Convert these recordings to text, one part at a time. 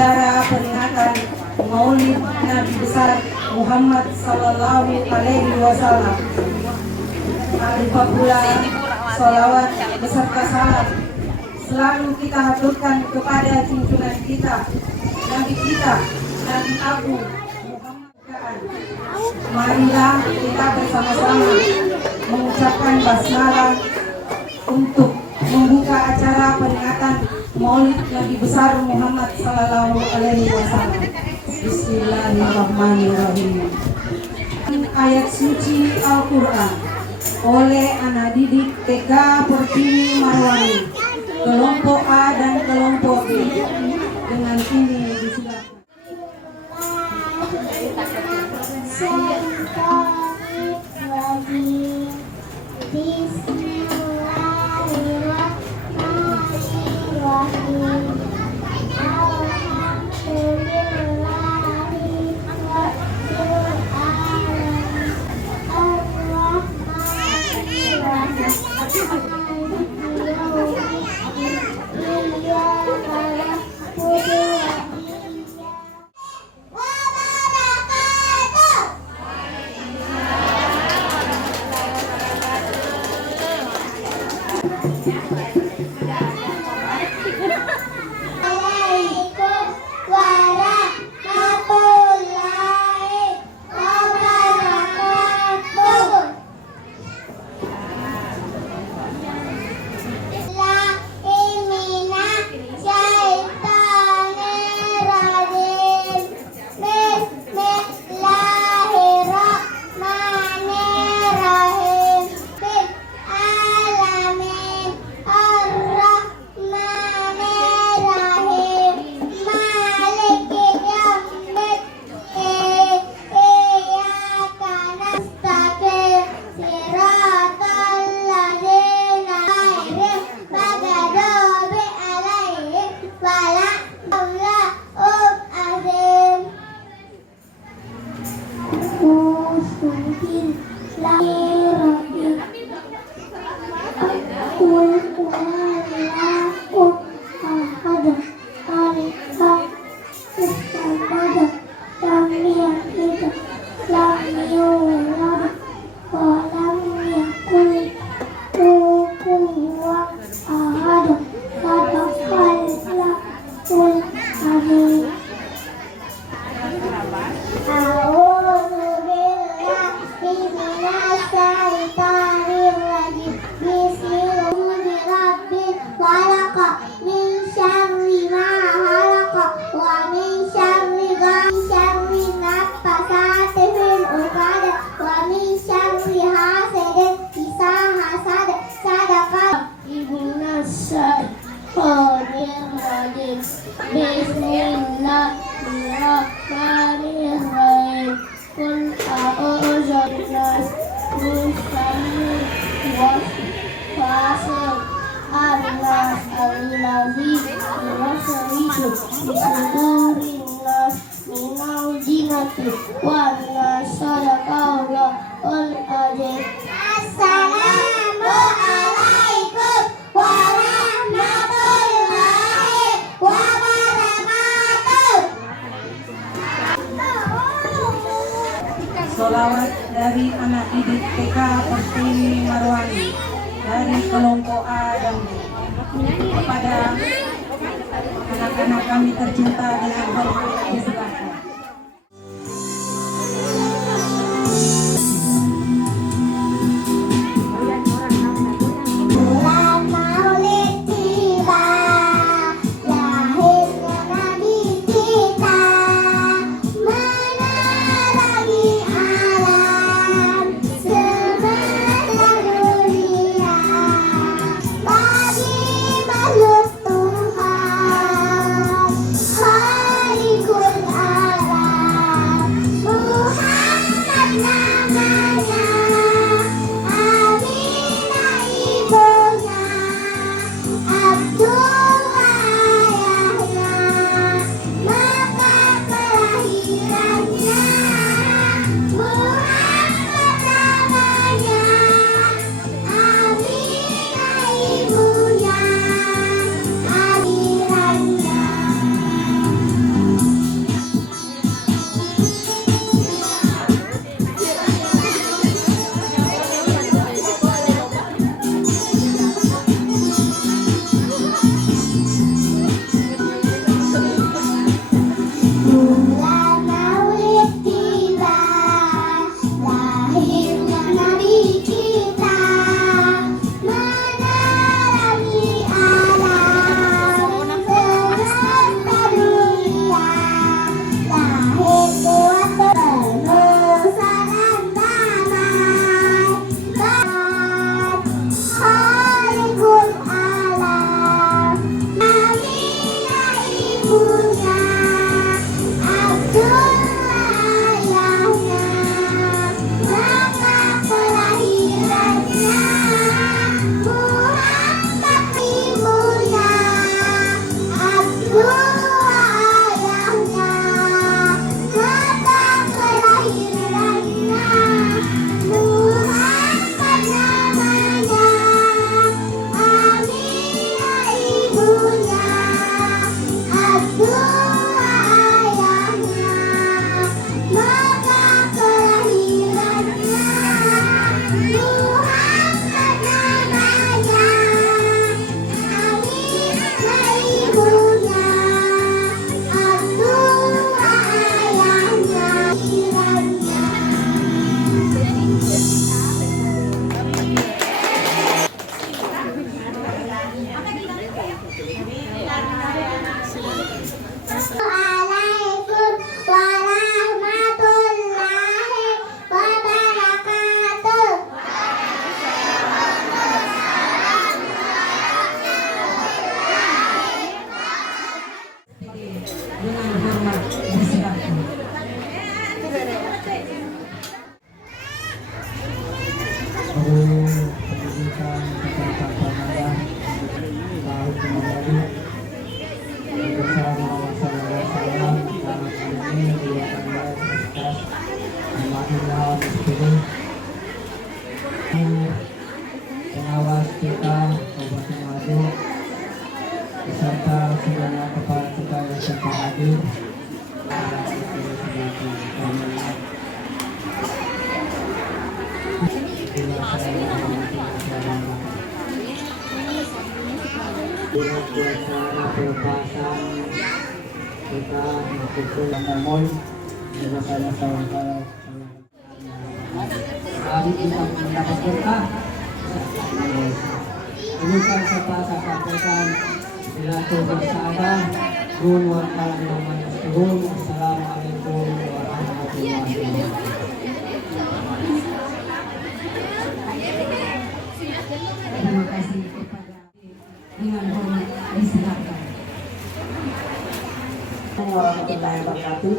acara peringatan Maulid Nabi besar Muhammad Sallallahu Alaihi Wasallam. Alifah pula sholawat beserta salam selalu kita haturkan kepada junjungan kita, Nabi Abu Muhammad. Marilah kita bersama-sama mengucapkan basmalah untuk membuka acara peringatan Maulid Nabi besar Muhammad Sallallahu Alaihi Wasallam. Bismillahirrahmanirrahim. Ayat suci Al-Quran oleh anak didik TK Pertiwi Marwani, kelompok A dan kelompok B. Dengan ini disilakan. Bismillahirrahmanirrahim. Qul a'udzu binnas min syarri waswasil khannas allazi yuwaswisu fi sudurin nas minal jinnati wan nas. Sadaqallahul azim. Assalamualaikum warahmatullahi wabarakatuh. Sholawat dari anak didik TK Pertiwi Marwani dari kelompok A dan B kepada anak-anak kami tercinta dengan hormat diserahkan. Bulan Maulid tiba, lahirnya Nabi kita, menerangi alam semesta dunia, bagi makhluk Tuhan, Khaliqul Dengan suasana pelepasan kita melakukan memoy dengan saya hari kita mendapat berkah. Urusan serta sampaikan silaturahmi bersama Gun warahmatullahi. Assalamualaikum warahmatullahi wabarakatuh. Terima kasih kepada dengan hormat disilakan. Warahmatullahi wabarakatuh.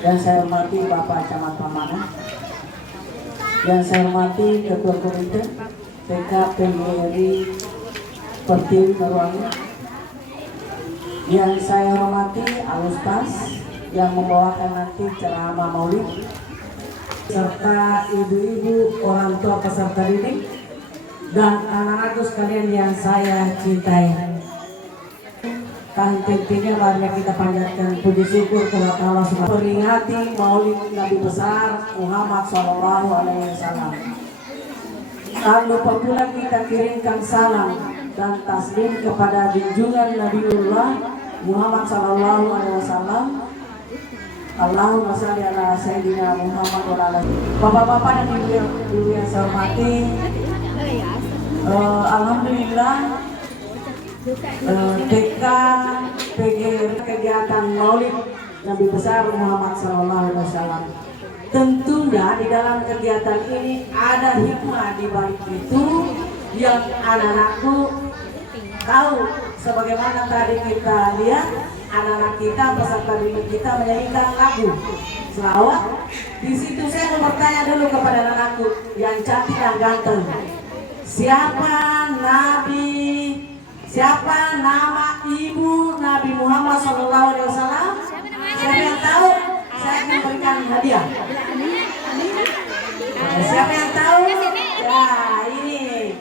Yang saya hormati Bapak Camat Pamana, yang saya hormati Ketua Komite TK PGRI Pertiwi Marwangi, yang saya hormati Al-Ustaz yang membawakan nanti ceramah Maulid, serta ibu-ibu, orang tua peserta didik, dan anak-anakku sekalian yang saya cintai. Kan tentunya mari kita panjatkan puji syukur kepada Allah Subhanahu peringati Maulid Nabi besar Muhammad Sallallahu Alaihi Wasallam. Tak lupa pula kita kirimkan salam dan taslim kepada junjungan Nabiullah Muhammad Sallallahu Alaihi Wasallam. Allahumma shalli ala sayyidina Muhammad wa ala bapak-bapak dan ibu-ibu yang saya hormati. Alhamdulillah TK PGRI kegiatan Maulid Nabi besar Muhammad Sallallahu Alaihi Wasallam. Tentunya di dalam kegiatan ini ada hikmah di balik itu yang anak-anakku tahu. Sebagaimana tadi kita lihat anak-anak kita peserta didik kita menyanyikan lagu selawat. Di situ saya mau bertanya dulu kepada anak-anakku yang cantik dan ganteng. Siapa nama ibu Nabi Muhammad SAW? Siapa yang tahu? Saya akan berikan hadiah. Siapa yang tahu? Ya ini.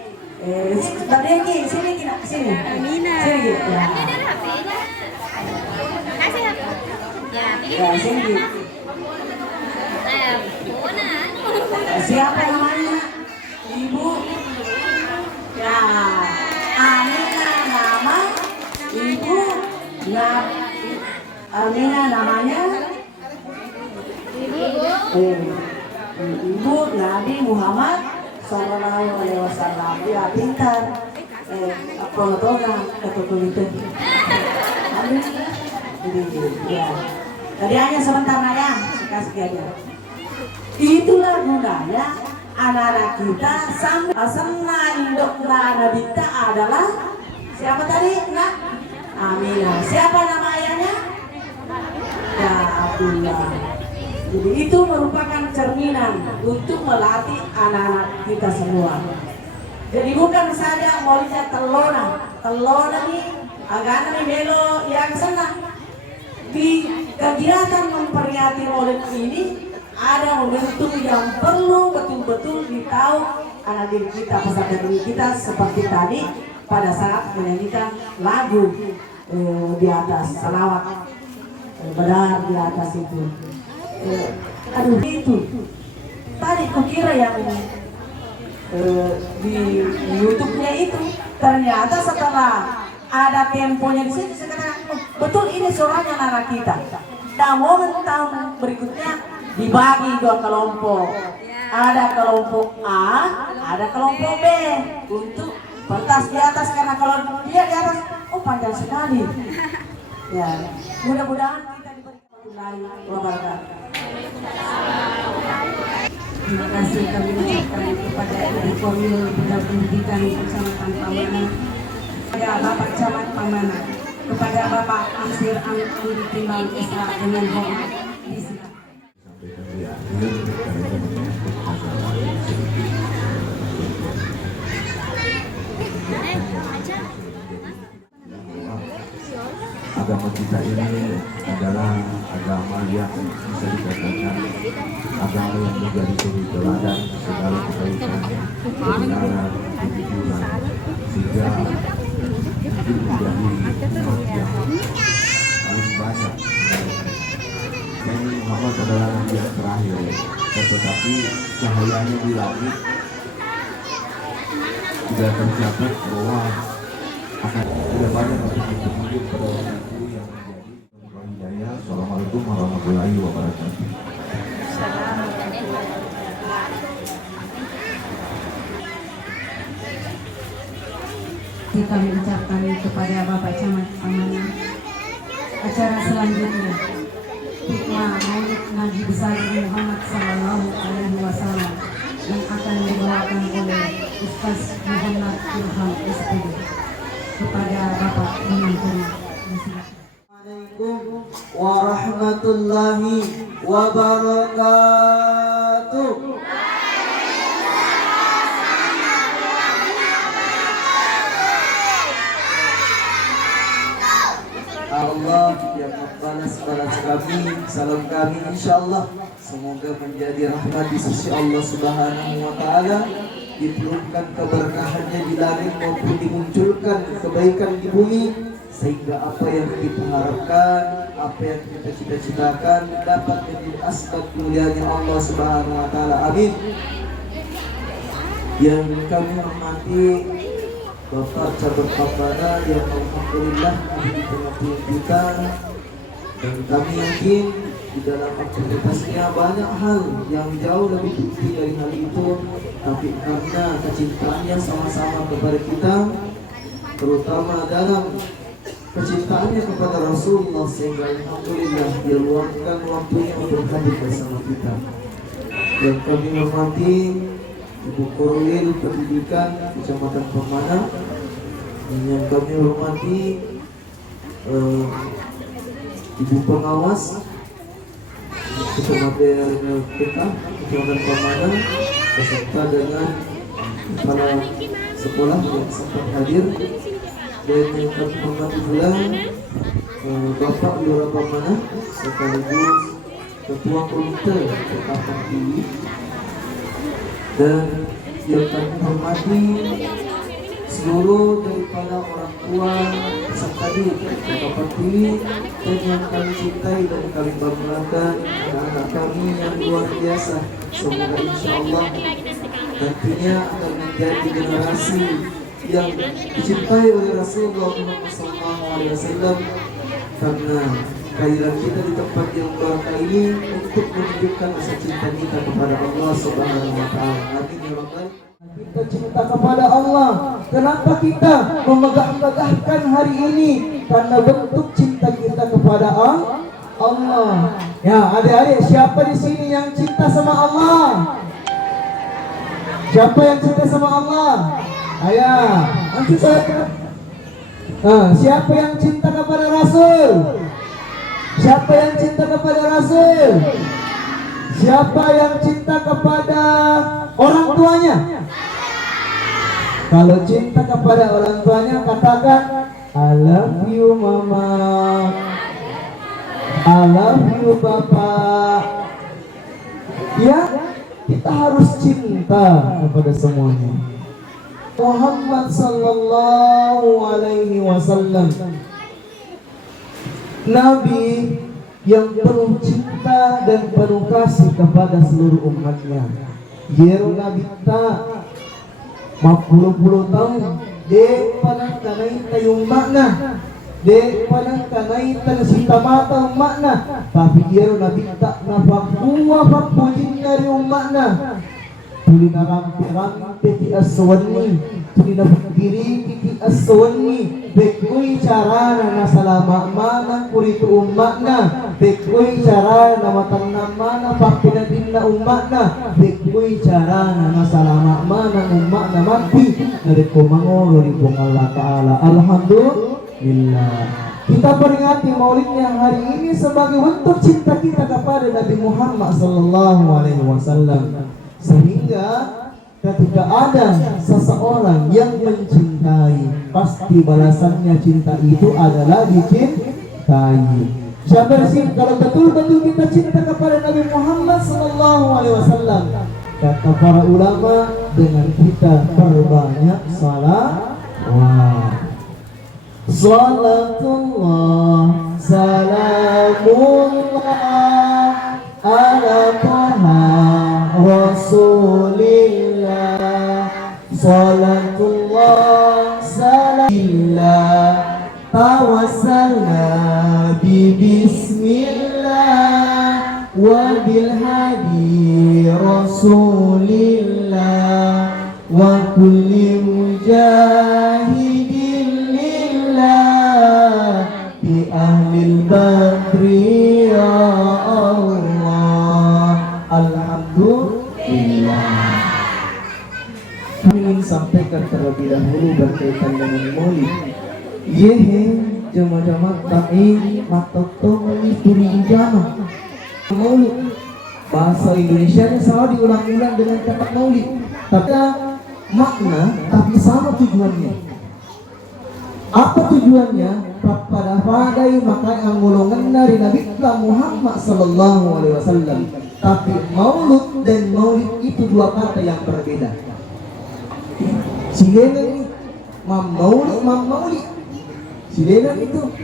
Tadi sini. Sini. Ya. Ya sini. Siapa namanya? Ibu. Ya. Amina nama ibu. Amina namanya Ibu Nabi Muhammad Sallallahu Alaihi Wasallam. Ya pintar. Promotornya ketutup. Ya. Tadi hanya sebentar ya, kasih aja. Itulah gunanya anak-anak kita sama induk Nabi kita adalah siapa tadi? Nak Aminah. Siapa nama ayahnya? Ya Abdullah. Jadi itu merupakan cerminan untuk melatih anak-anak kita semua. Jadi bukan saja maulidnya telona nih agak nih melo yang senang. Di kegiatan memperingati maulid ini ada momentum yang perlu betul-betul ditahu anak didik kita, peserta didik kita seperti tadi pada saat menyanyikan lagu di atas salawat benar di atas itu. Itu tadi kukira yang di YouTube-nya itu ternyata setelah ada temponya di situ sekarang betul ini suaranya anak kita. Dan momen tahun berikutnya dibagi dua kelompok. Ada kelompok A, ada kelompok B untuk pentas di atas karena kalau dia di atas panjang sekali. Ya, mudah-mudahan kita diberikan wabarakatuh. Terima kasih kami ucapkan kepada Ibu Komil Bidang Pendidikan Kecamatan Pamana, kepada Bapak Camat Pamana, kepada Bapak Amsir Angkun Timbang Esa dengan hormat. Agama kita ini adalah agama yang bisa dikatakan agama yang menjadi suri teladan segala kebaikan, kebenaran, kejujuran, sehingga itu menjadi umat yang paling banyak. Dan Muhammad adalah nabi yang terakhir, tetapi cahayanya di langit sudah tercatat bahwa akan ada banyak petunjuk pada waktu yang menjadi hidayah. Assalamualaikum warahmatullahi wabarakatuh. Kami ucapkan kepada Bapak Camat Amanah acara selanjutnya hikmah Maulid Nabi besar Muhammad Sallallahu Alaihi Wasallam yang akan dibawakan oleh Ustaz Muhammad Ilham SPD kepada Bapak Menantu. Assalamualaikum warahmatullahi wabarakatuh. Allah yang membalas kami, salam kami insyaallah semoga menjadi rahmat di sisi Allah Subhanahu wa taala, diturunkan keberkahannya di langit maupun dimunculkan kebaikan di bumi, sehingga apa yang kita harapkan, apa yang kita cita-citakan dapat menjadi asbab kemuliaannya Allah Subhanahu wa taala. Amin. Yang kami hormati Bapak Camat Pamana yang alhamdulillah di tengah-tengah kita, dan kami yakin di dalam aktivitasnya banyak hal yang jauh lebih penting dari hal itu, tapi karena kecintaannya sama-sama kepada kita, terutama dalam kecintaannya kepada Rasulullah, sehingga alhamdulillah dia luangkan waktunya untuk hadir bersama kita. Yang kami hormati Ibu Korwil Pendidikan Kecamatan Pamana, yang kami hormati Ibu Pengawas Kecamatan PK Kecamatan Pamana beserta dengan kepala sekolah yang sempat hadir, dan yang kami hormati pula Bapak Lurah Pamana sekaligus Ketua Komite Pertahanan Tinggi, dan yang kami hormati seluruh daripada orang tua peserta didik Bapak Pilih, dan yang kami cintai dan kami banggakan anak-anak kami yang luar biasa. Semoga insya Allah nantinya akan menjadi generasi yang dicintai oleh Rasulullah Muhammad SAW, karena kehadiran kita di tempat yang barakah ini untuk menunjukkan rasa cinta kita kepada Allah Subhanahu wa taala. Amin ya rabbal. Kita cinta kepada Allah. Kenapa kita memegah-megahkan hari ini? Karena bentuk cinta kita kepada Allah. Ya, adik-adik, siapa di sini yang cinta sama Allah? Siapa yang cinta sama Allah? Ayah, nanti saya. Siapa yang cinta kepada Rasul? Siapa yang cinta kepada Rasul? Siapa yang cinta kepada orang tuanya? Kalau cinta kepada orang tuanya, katakan I love you mama, I love you bapak. Ya, kita harus cinta kepada semuanya. Muhammad sallallahu alaihi wasallam, Nabi yang penuh cinta dan penuh kasih kepada seluruh umatnya. Yeru Nabi ta mapuluh-puluh tahun de panang kanai tayong makna, de panang kanai tan sita mata makna, tapi yeru Nabi ta napakua pakpujin dari makna. Tuli na rampe ti aswani, tuli na bukiri ti aswani, bekoy cara na nasalama mana kurito umakna, bekoy cara na matannam mana pakpinadin na umakna, bekoy cara na nasalama mana umakna mati dari kumangolo di Allah Ta'ala. Alhamdulillah. Kita peringati maulidnya hari ini sebagai bentuk cinta kita kepada Nabi Muhammad sallallahu alaihi wasallam. Sehingga ketika ada seseorang yang mencintai, pasti balasannya cinta itu adalah dicintai. Siapa sih kalau betul-betul kita cinta kepada Nabi Muhammad sallallahu alaihi wasallam? Kata para ulama, dengan kita perbanyak salawat. Salatullah salamullah ala taha Rasulillah Salatullah salamillah tawassalna bi bismillah wa bil hadi rasulillah wa kulli mujahidin lillah bi ahlil badri ya Allah. Alhamdulillah. Kami ingin sampaikan terlebih dahulu berkaitan dengan maulid. Yehe jamaah-jamaah ta'i matoto turi jamaah maulid. Bahasa Indonesia selalu diulang-ulang dengan kata maulid. Tapi makna tapi sama tujuannya. Apa tujuannya? Pada fadai maka yang golongan dari Nabi Muhammad sallallahu alaihi wasallam. Tapi maulud dan maulid itu dua kata yang berbeda. Silenan maulid silenan itu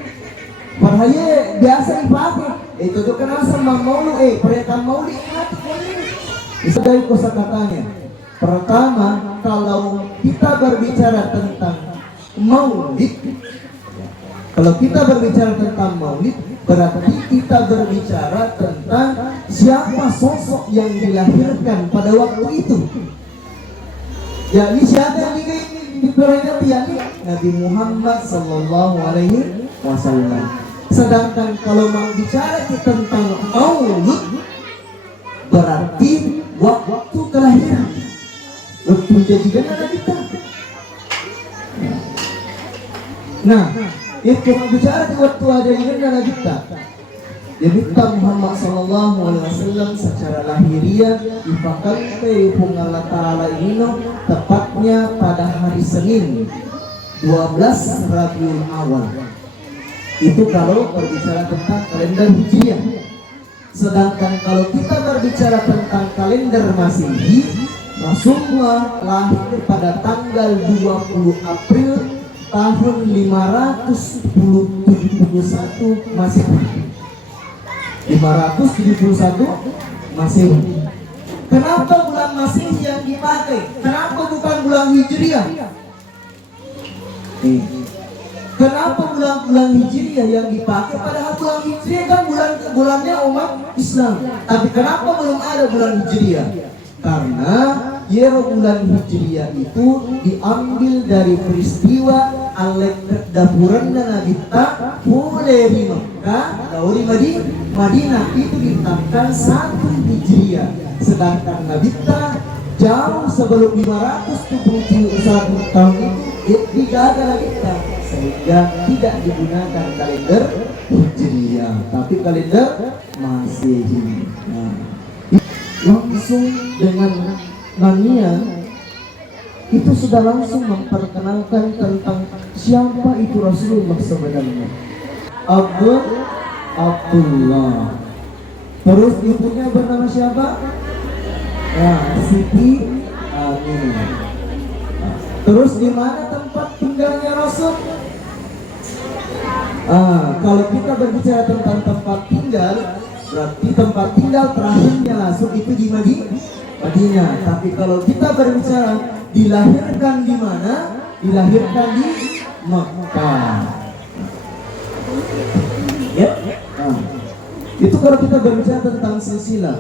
parhaya biasa dipakai itu tuh kenal sama maulid perayaan maulid itu dari kosakatanya. Pertama, kalau kita berbicara tentang maulid, berarti kita berbicara tentang siapa sosok yang dilahirkan pada waktu itu. Jadi siapa yang diperingati yakni Nabi Muhammad sallallahu alaihi wasallam. Sedangkan kalau mau bicara tentang maulid, berarti waktu kelahiran, waktu jadikan anak kita. Nah, itu bicara di waktu ada anak kita. Jadi Muhammad sallallahu alaihi wasallam secara lahiriah dipakai hukum Allah Ta'ala ini tepatnya pada hari Senin 12 Rabiul Awal. Itu kalau berbicara tentang kalender Hijriah. Sedangkan kalau kita berbicara tentang kalender Masehi, Rasulullah lahir pada tanggal 20 April tahun 571 Masehi. 571 Masehi. Kenapa bulan Masehi yang dipakai? Kenapa bukan bulan Hijriah? Kenapa bulan Hijriah yang dipakai? Padahal bulan Hijriah kan bulannya umat Islam. Tapi kenapa belum ada bulan Hijriah? Karena bulan Hijriah itu diambil dari peristiwa alek dapuran dan Nabi tak boleh di Mekah, dari Madinah itu ditetapkan 1 Hijriah. Sedangkan Nabi tak jauh sebelum 571 tahun itu digagal Nabi tak, sehingga tidak digunakan kalender Hijriah, tapi kalender Masehi. Langsung dengan nyanyian itu sudah langsung memperkenalkan tentang siapa itu Rasulullah sebenarnya. Abdullah. Terus ibunya bernama siapa? Siti Aminah. Terus di mana tempat tinggalnya Rasul? Kalau kita berbicara tentang tempat tinggal, berarti tempat tinggal terakhirnya Rasul itu di Madinah. Tapi kalau kita berbicara dilahirkan di mana? Dilahirkan di Makkah. Ya. Itu kalau kita berbicara tentang silsilah.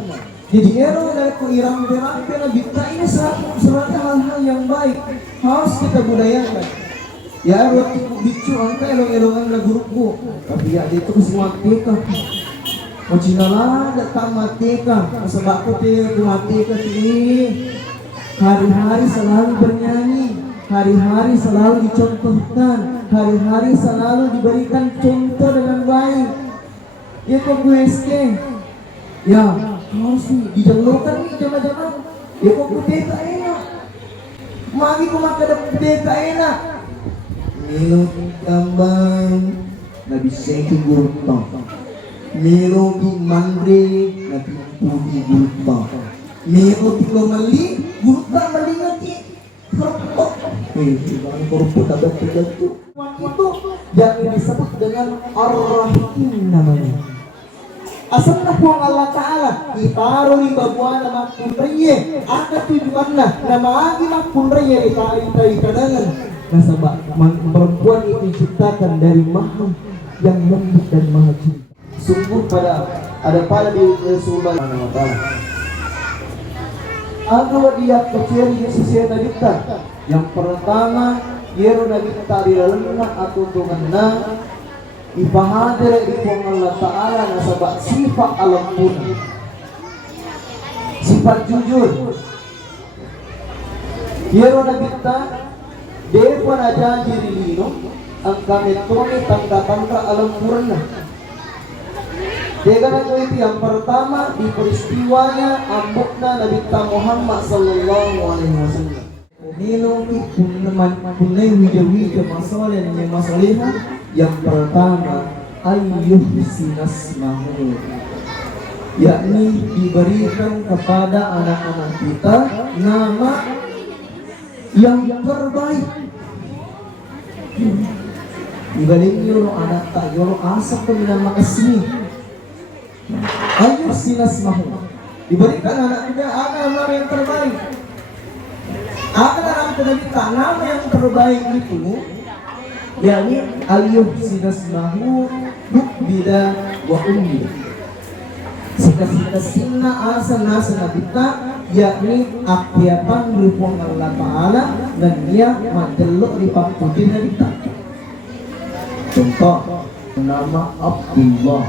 Jadi dari irang-irang Nabi ini sebenarnya hal-hal yang baik harus kita budayakan. Ya waktu bicu angka elong-elongan lagu-lagu. Tapi ya itu semua kita. Macinalah datang mati kah? Sebab aku mati kah ini? Hari-hari selalu bernyanyi, hari-hari selalu dicontohkan, hari-hari selalu diberikan contoh dengan baik. Ya kok gue ya harus dijalurkan nih jamaah-jamaah. Ya kok gue enak, magi ku makan deka enak. Minum kambang, nabi seki gurutong. Miro di mandre nabi pudi gurutong. Miro di komali gurutong malingati kerupuk. Jangan kerupuk ada 3 itu. Itu yang disebut dengan ar-rahim namanya. asal na po ang Allah Ta'ala itaro ni babuan na magpunreye akat tujuan na maagi magpunreye itayo kadangan nasaba perempuan itu diciptakan dari mahal yang lembut dan maha cinta. Sungguh ada pada di Rasulullah SAW. Ada dia kecil Yesus Nabita. Yang pertama, Yero Nabita di dalamnya atau Tuhanna ipahadir ibu Allah Ta'ala nasabak sifat alam pun. Sifat jujur. Yero Nabita Depan aja jadi lino ang kametone tanda-tanda alam purna. Dengan itu yang pertama di peristiwanya ambukna Nabi Muhammad sallallahu alaihi wasallam. Nino punman punai wija masalah yang masalahnya yang pertama ayyuh sinasmahu, yakni diberikan kepada anak-anak kita nama yang terbaik. Dibalik yoro anak tak yoro asap pemilihan makasih. Ayo sinas mahu. Diberikan anak kita nama yang terbaik. Anak kita nama yang terbaik itu, yakni ayo sinas mahu bida wa ummi. Sika sinna asana kita yakni akyatan rupong Allah Ta'ala dan dia majeluk di pampudin kita. Contoh nama Abdullah.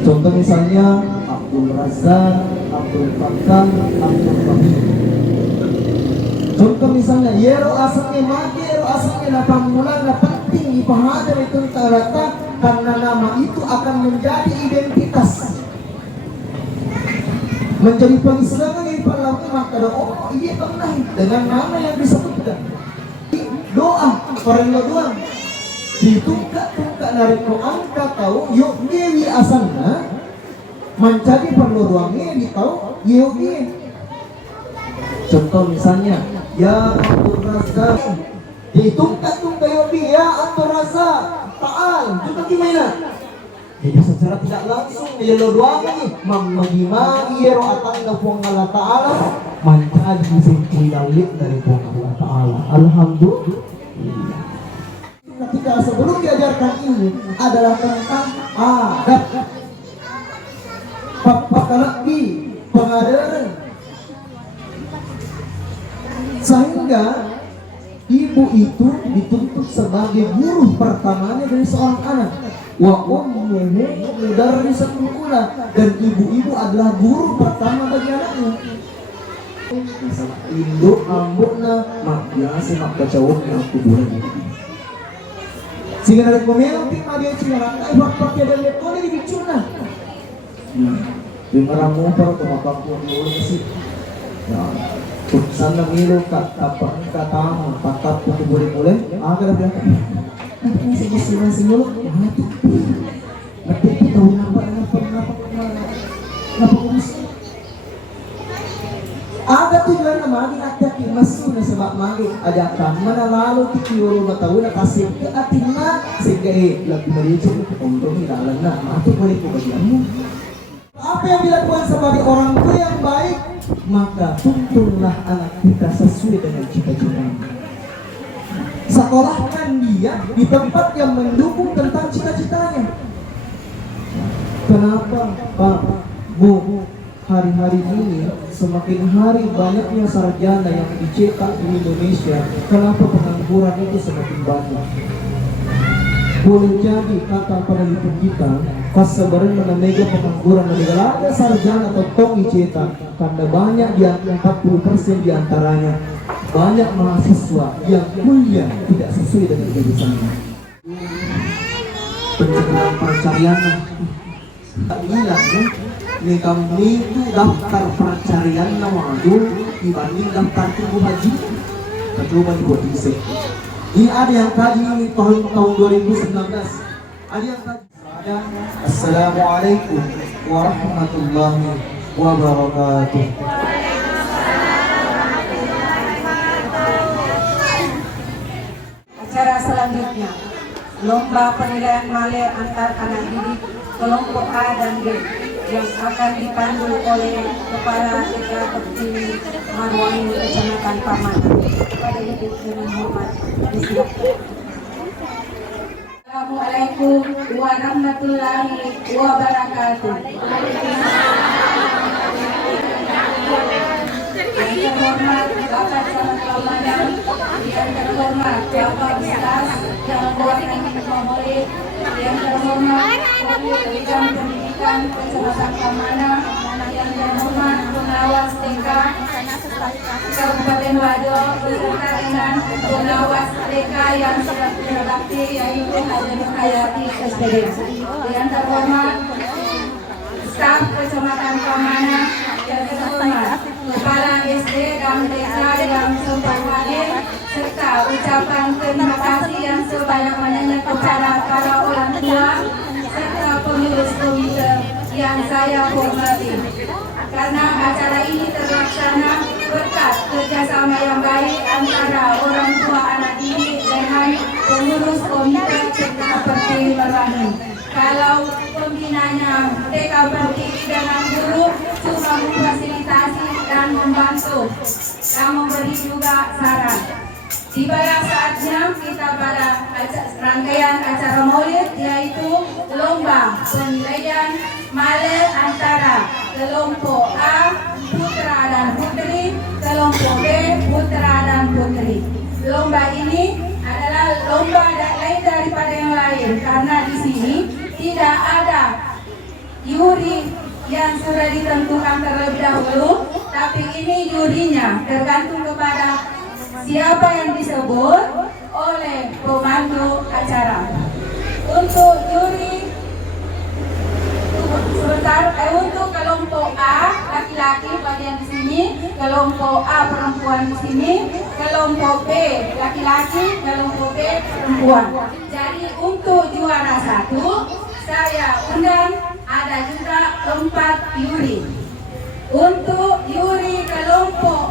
Contoh misalnya Abdul Razak, Abdul Fattah, Abdul Fahim. Contoh misalnya Yero asalnya mati, Yero asalnya 8 bulan, penting dipahami itu rata karena nama itu akan menjadi identitas, menjadi pengislaman dari para ulama. Oh iya pernah dengan nama yang disebutkan. Doa orang doa ditungkak dari Quran tahu yuk dewi asalnya menjadi perlu ruangnya ditahu yuk dia. Contoh misalnya ya Abdul Razak ditungkak yuk dia Abdul Razak Ta'al juga gimana? Jadi secara tidak langsung dia doanya magi yero atang puang Allah Ta'ala menjadi simpulalik dari puang Allah Ta'ala. Alhamdulillah. Ketika sebelum diajarkan ini adalah tentang adab, pakalaki, pengadaran, sehingga ibu itu dituntut sebagai guru pertamanya dari seorang anak. Wa ummuhu mudarrisatun ula, dan ibu-ibu adalah guru pertama bagi anaknya. Induk ambukna mak biasa mak kacauan yang kuburan. Sehingga dari komentar dia cuma pakai dan metode di bicuna. Dengar motor ke apapun dulu sih. Nah, sana milu kata patah putu boleh agar dia masih mulut hati. Nanti tahu kenapa urusan. Ada tujuan nama di masuk na sebab magi ajak mana lalu tikiyo tahu na kasih ke atina sehingga lebih mericu untuk hidalan na mati boleh kebagianmu. Apa yang dilakukan sebagai orang tua yang baik, maka tuntunlah anak kita sesuai dengan cita-cita. Sekolahkan dia di tempat yang mendukung tentang cita-citanya. Kenapa Pak, Bu, hari-hari ini semakin hari banyaknya sarjana yang dicetak di Indonesia? Kenapa pengangguran itu semakin banyak? Boleh jadi kata peneliti kita kasabaran menamega pengangguran menegala ada sarjana atau tong dicetak karena banyak dia 40% diantaranya banyak mahasiswa yang kuliah tidak sesuai dengan jurusannya. Pencegahan percarian bilang nih kami itu daftar percarian nawadu dibanding daftar tunggu haji. Coba dibuat riset. Ini ada yang kaji tahun 2019. Ada yang kaji. Assalamualaikum warahmatullahi wabarakatuh. Acara selanjutnya lomba penilaian male antar anak didik kelompok A dan B yang akan dipandu oleh Kepala TK Pertiwi Marwangi Kecamatan Pamanan. Pada itu dengan hormat disilakan. Assalamualaikum warahmatullahi wabarakatuh. Yang terhormat Bapak Camat Pamanan, yang terhormat Bapak Bislas yang mewakili Muhammadiyah, yang terhormat Bidang Pendidikan Kecamatan Pamanan, yang terhormat pengawas TK Kabupaten Wado beserta dengan pengawas TK yang sudah berbakti yaitu Haji Hayati SPD. Yang terhormat staf Kecamatan Pamanan, yang terhormat Kepala SD dan TK yang sempat hadir, serta ucapan terima kasih yang sebanyak-banyaknya kepada para orang tua serta pengurus komite yang saya hormati. Karena acara ini terlaksana berkat kerjasama yang baik antara orang tua anak didik dengan pengurus komite TK Pertiwi Marwangi. Kalau pembinanya TK Pertiwi dengan guru cuma memfasilitasi dan membantu dan memberi juga saran. Tibalah saatnya kita pada rangkaian acara Maulid, yaitu lomba penilaian male antara kelompok A putra dan putri, kelompok B putra dan putri. Lomba ini adalah lomba lain daripada yang lain karena di sini tidak ada juri yang sudah ditentukan terlebih dahulu, tapi ini jurinya tergantung kepada siapa yang disebut oleh pemandu acara. Untuk juri untuk kelompok A laki-laki bagian di sini, kelompok A perempuan di sini, kelompok B laki-laki, kelompok B perempuan. Jadi untuk juara 1 saya undang ada juga 4 juri. Untuk juri kelompok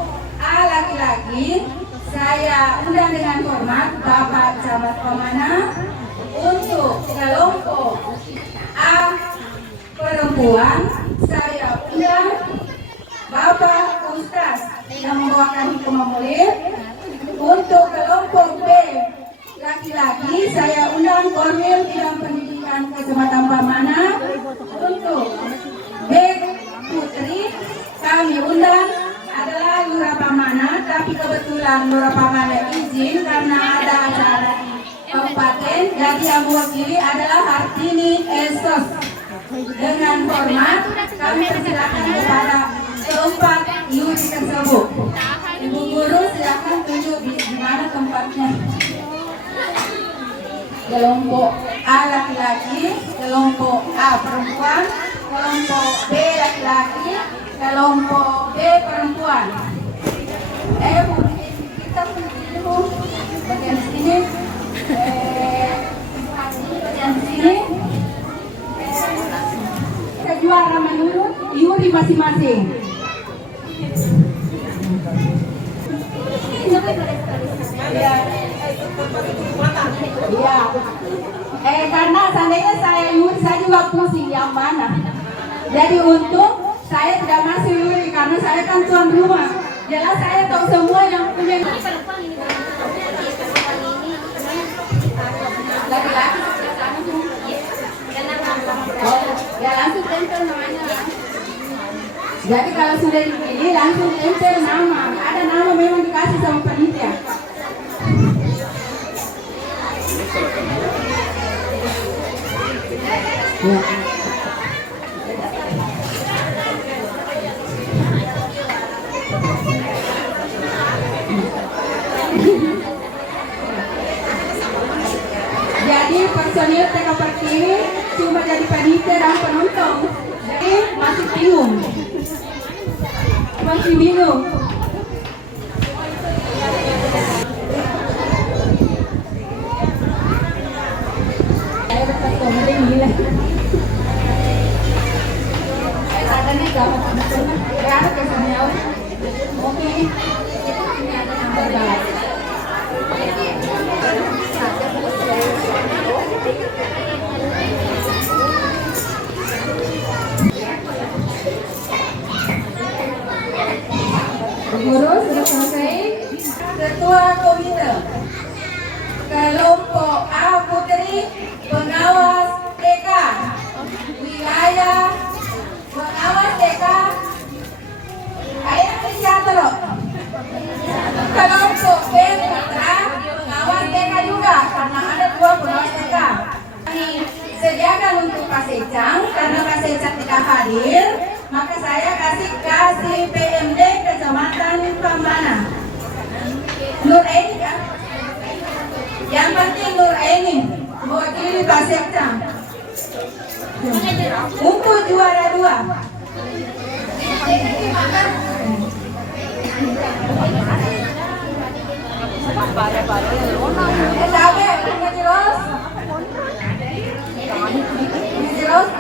A laki-laki saya undang dengan hormat Bapak Camat Pamanan. Untuk kelompok A perempuan saya undang Bapak Ustaz yang membawakan hikmah maulid. Untuk kelompok B laki-laki saya undang Korwil Bidang Pendidikan Kecamatan Pamanan. Untuk B putri kami undang adalah Lurah Pamanan, tapi kebetulan Lurah Pamanan izin karena ada acara di kabupaten, jadi yang mewakili adalah Hartini Esos. Dengan hormat kami persilakan kepada keempat juri tersebut. Ibu guru silakan tunjuk di mana tempatnya. Kelompok A laki-laki, kelompok A perempuan, kelompok B laki-laki, kelompok B perempuan. Bu, kita Bu, bagian sini, bagian sini. Kita juara menurut juri masing-masing. Ya. Karena seandainya saya yuri, saya juga pusing yang mana. Jadi untung saya tidak masuk yuri karena saya kan tuan rumah. Jelas saya tahu semua yang punya laki-laki. Ya langsung tempel namanya. Jadi kalau sudah dipilih langsung tempel nama. Ada nama memang dikasih sama panitia. Ya. Jadi personil TK Pertiwi cuma jadi panitia dan penonton. Jadi masih bingung. Saya dapat komedi gila. Ada nih gawat betul. Ya ada kesannya. Oke. Ini ada nomor gawat. Guru sudah selesai. Ketua Komite Kelompok A Putri, pengawas TK wilayah, pengawas TK ayah Insyaallah. Kelompok B Putra, pengawas TK juga karena ada 2 pengawas TK. Kami sediakan untuk Pak Secang karena Pak Secang tidak hadir, maka saya kasih PMD Kecamatan Pamana. Nur Aini kan? Yang penting Nur Aini mewakili Pak Secang untuk juara 2. Sabe, menjeros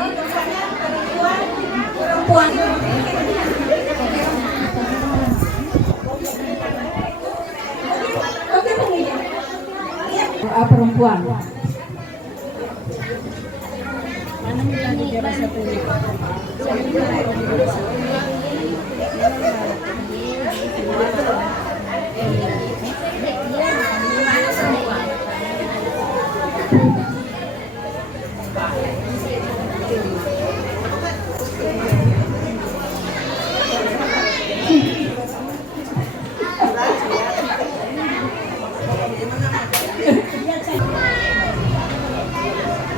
itu hanya perempuan. Perempuan.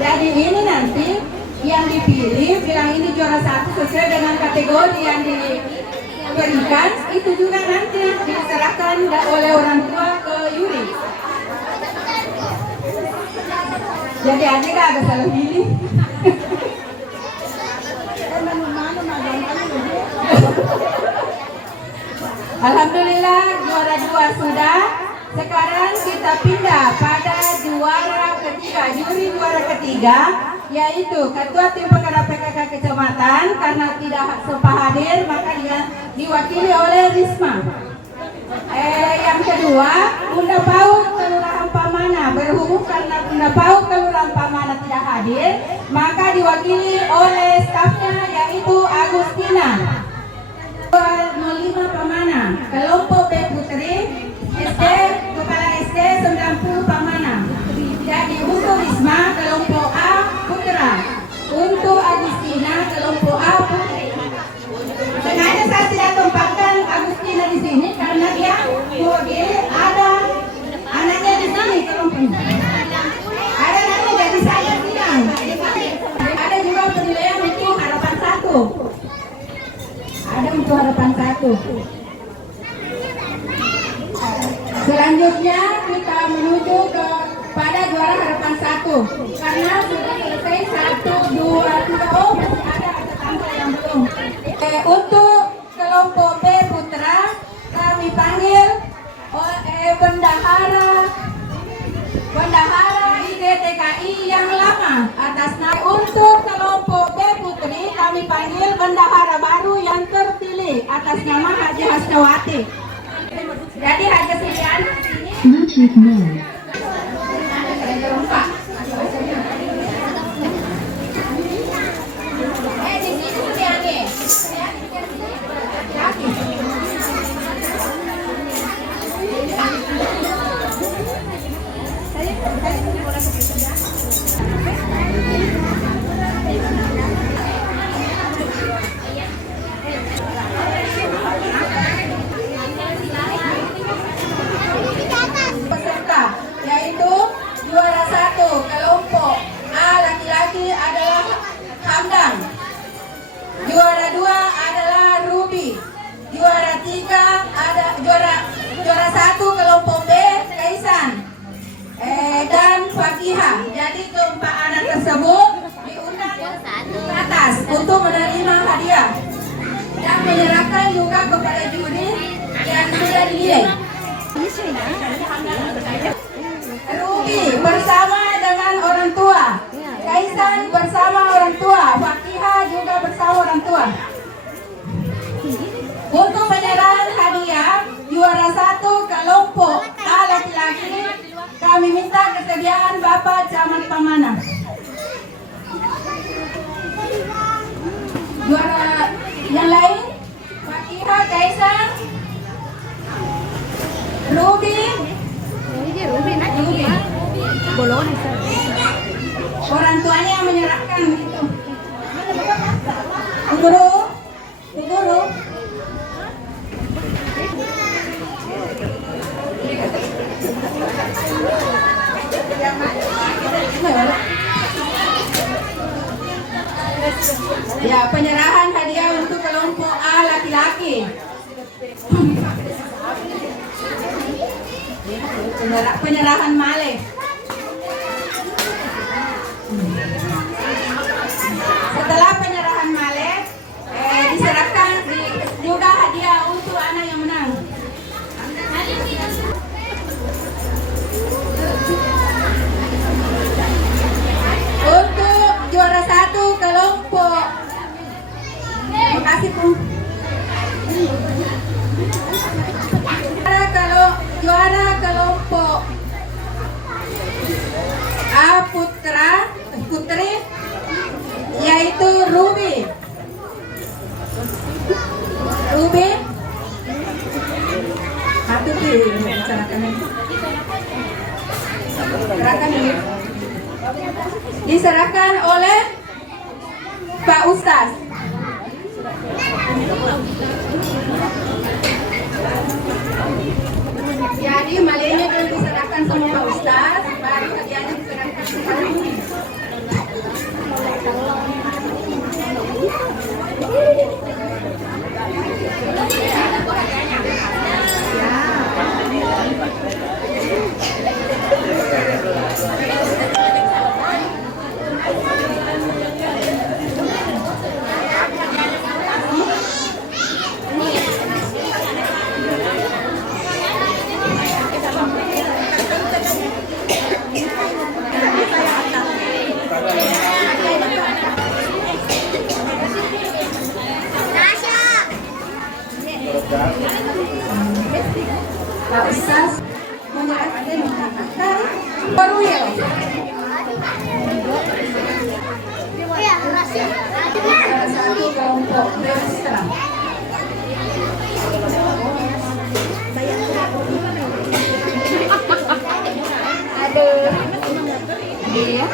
Jadi ini nanti yang dipilih bilang ini juara 1 sesuai dengan kategori yang diberikan, itu juga nanti diserahkan oleh orang tua ke Yuri. Jadi adik gak ada salah pilih. Alhamdulillah juara 2 sudah. Sekarang kita pindah pada juara ketiga, juri juara ketiga, yaitu Ketua Tim Penggerak PKK Kecamatan. Karena tidak sempat hadir, maka dia diwakili oleh Risma. Yang kedua, Bunda Paut Kelurahan Pamana. Berhubung karena Bunda Paut Kelurahan Pamana tidak hadir, maka diwakili oleh stafnya, yaitu Agustina. 05 Pamana, kelompok B Putri, SD, Kepala SD 90 Pamana. Jadi untuk Risma kelompok A Putra, untuk Agustina kelompok A Putri. Sengaja saya tidak tempatkan Agustina di sini karena dia ada anaknya di sini kelompoknya. Ada nanti jadi saya sidang. Ada juga penilaian untuk harapan 1. Ada untuk harapan 1. Selanjutnya kita menuju pada juara harapan 1 karena sudah selesai 1, 2, 3. Oh masih ada tambah yang belum. Untuk kelompok B Putra kami panggil bendahara IDTKI yang lama atas nama. Untuk kelompok B Putri kami panggil bendahara baru yang terpilih atas nama Haji Hasnawati. Jadi Haji Silian Bluetooth mode. di sini Siliani. Peserta yaitu juara 1 kelompok A laki-laki adalah Hamdan, juara 2 adalah Ruby, juara 3 ada juara 1 kelompok B Kaisan dan Fakihah. Jadi keempat anak tersebut diundang ke atas untuk menerima hadiah dan menyerahkan juga kepada juri yang sudah dinilai. Ruby bersama dengan orang tua, Kaisan bersama orang tua, Fakihah juga bersama orang tua. Untuk penyerahan hadiah juara 1 kelompok A laki-laki, kami minta kesediaan Bapak Camat Pamana. Juara yang lain, Fakihah, Kaisan, Penyerahan male. Setelah penyerahan male, diserahkan juga hadiah untuk anak yang menang. Untuk juara 1 kelompok. Terima kasih, Bu. Kalau juara kelompok A Putri yaitu Ruby. Satu diserahkan oleh Pak Ustaz. Jadi malenya dulu diserahkan sama Pak Ustaz, baru hadiahnya diserahkan kepada Ruby. Pak Ustaz menyerahkan Korwil. Salah satu kelompok Desta. Aduh. Iya.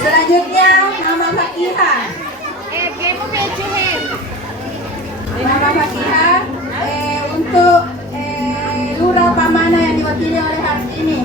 Selanjutnya Mama Fakihah. Mama Fakihah untuk Lurah Pamana yang diwakili oleh Hartini.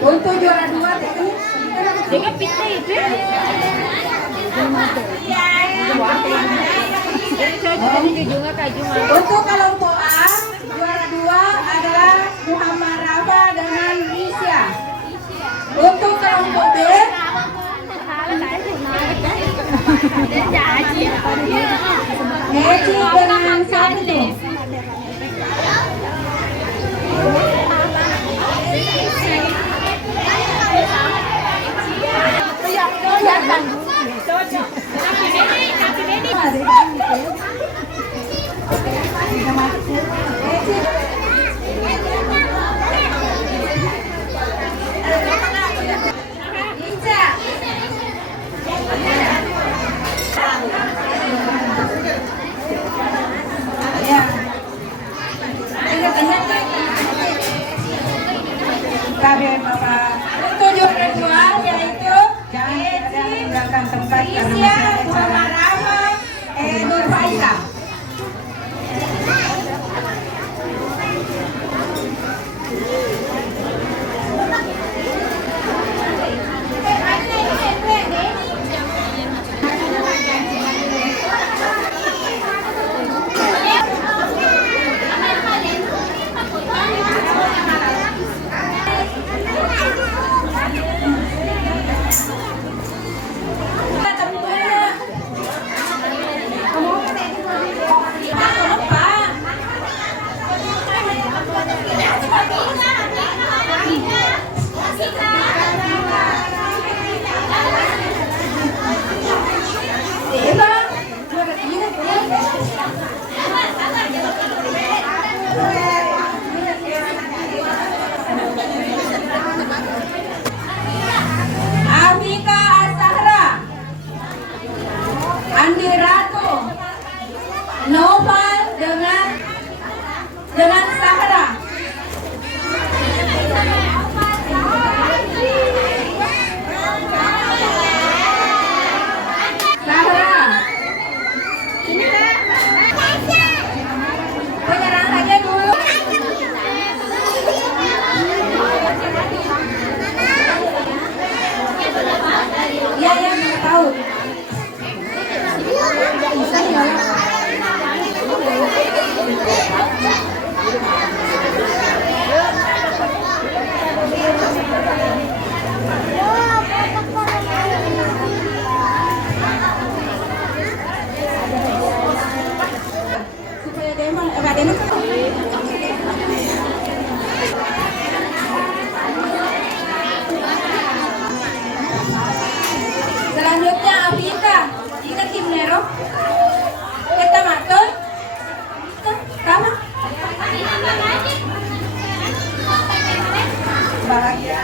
Untuk juara 2 teknik untuk kelompok A, juara 2 adalah Muhammad Rafa dengan Risya. Untuk kelompok B, Eci dengan Sabtu. Untuk juara 2 yaitu Risya, Muhammad Rafa, Nur Faisal. Kita makan. Kamu bahagia.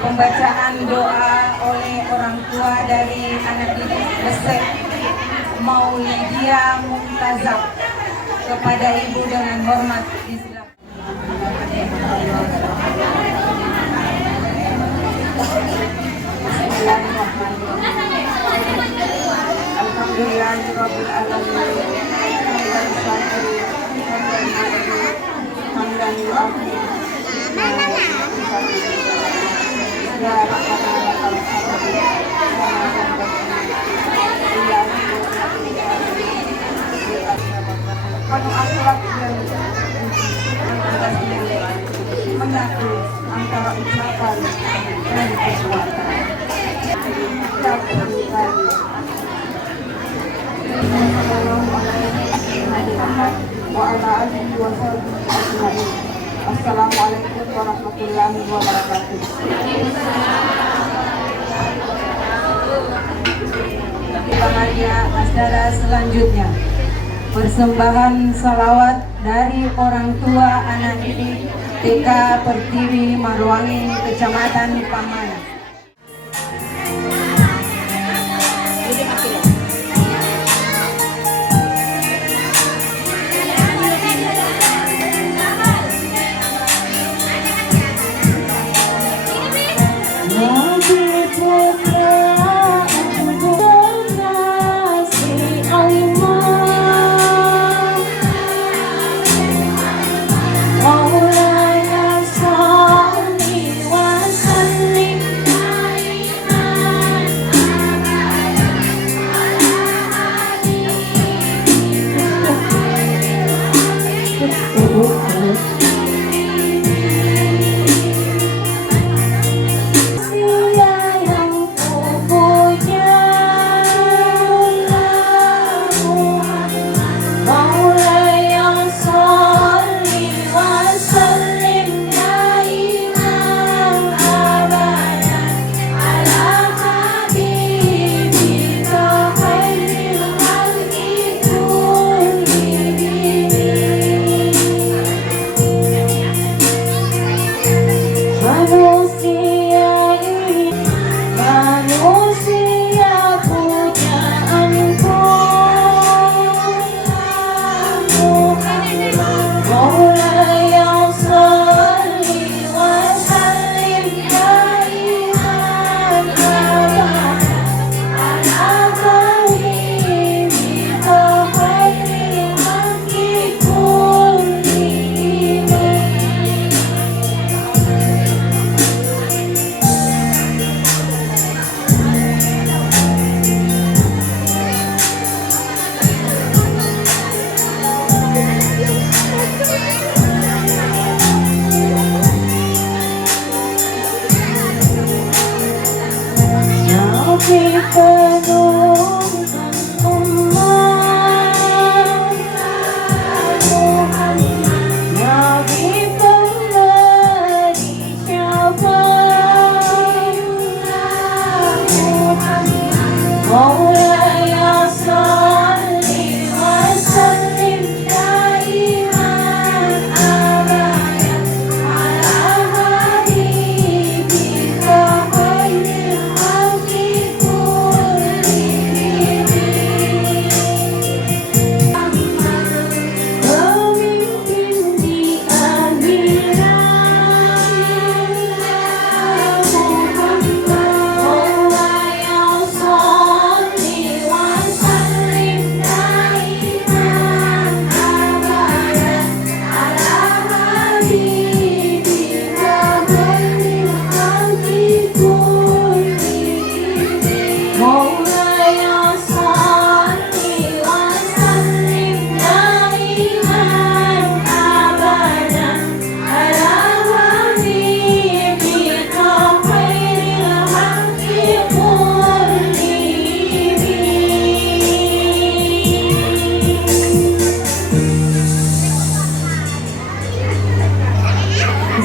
Pembacaan doa oleh orang tua dari anak didik Besek Maulidia Mumtazah kepada ibu dengan hormat Islam. Alhamdulillahirabbil alamin. Menyatu antara ucapan dan perbuatan. Assalamualaikum warahmatullahi wabarakatuh. Bahagia acara selanjutnya. Persembahan salawat dari orang tua anak didik TK Pertiwi Marwangin, Kecamatan Pamana.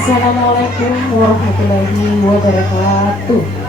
Assalamualaikum warahmatullahi wabarakatuh.